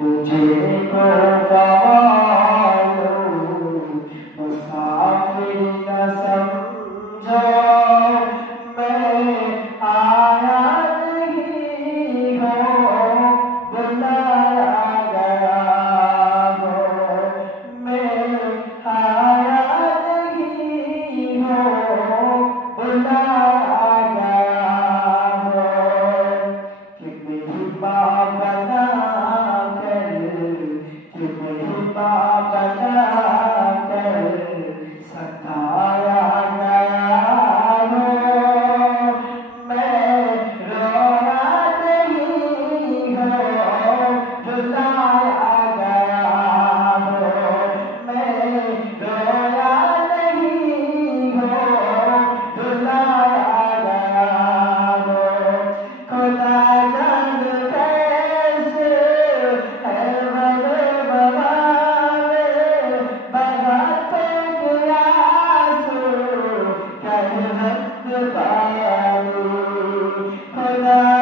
مجھے کو سوالو مسافر نہ سمجھو میں آیا نہیں ہوں بلایا گیا ہوں میں آیا نہیں ہوں بلایا گیا ہوں کہ میری ماں بنا ستایا گیا ہوں میں رویا نہیں ہوں رلایا گیا ہوں میں رویا نہیں ہوں رلایا گیا ہوں خدا جان کیسے ہے خدا